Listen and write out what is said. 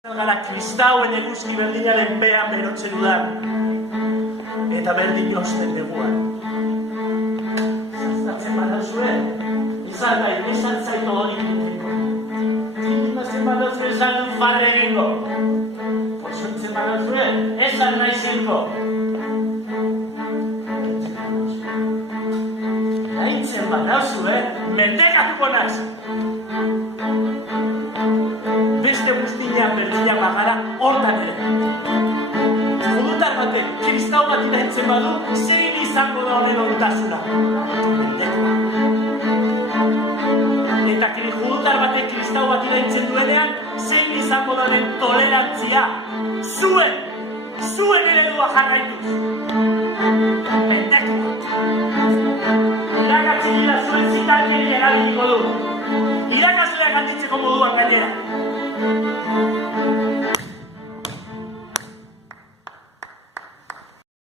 Gara kristauen eguzki berdinaren behan berotzen dudan, eta berdin jozten neguan. Zaztatzen badauzue, izan gai, esan zaito hori nintzeko. Zindimazen badauzue, esan dut farre egingo. Pozoitzen badauzue, esan nahi zirko. Nahitzen badauzue, mendekatuko naz. Beste guztinean berdina bagara hortan ere. Judutar batek kristau bat iraintzen badu, zein izango da honen ontasuna. Eta judutar batek kristau bat iraintzen duenean, zein izango da honen tolerantzia. Zuen eredua jarraituz. Mendeko. Irakatzen dira zuen zitalkeri erabiliko du. Irakasleak handitzeko moduan gainera.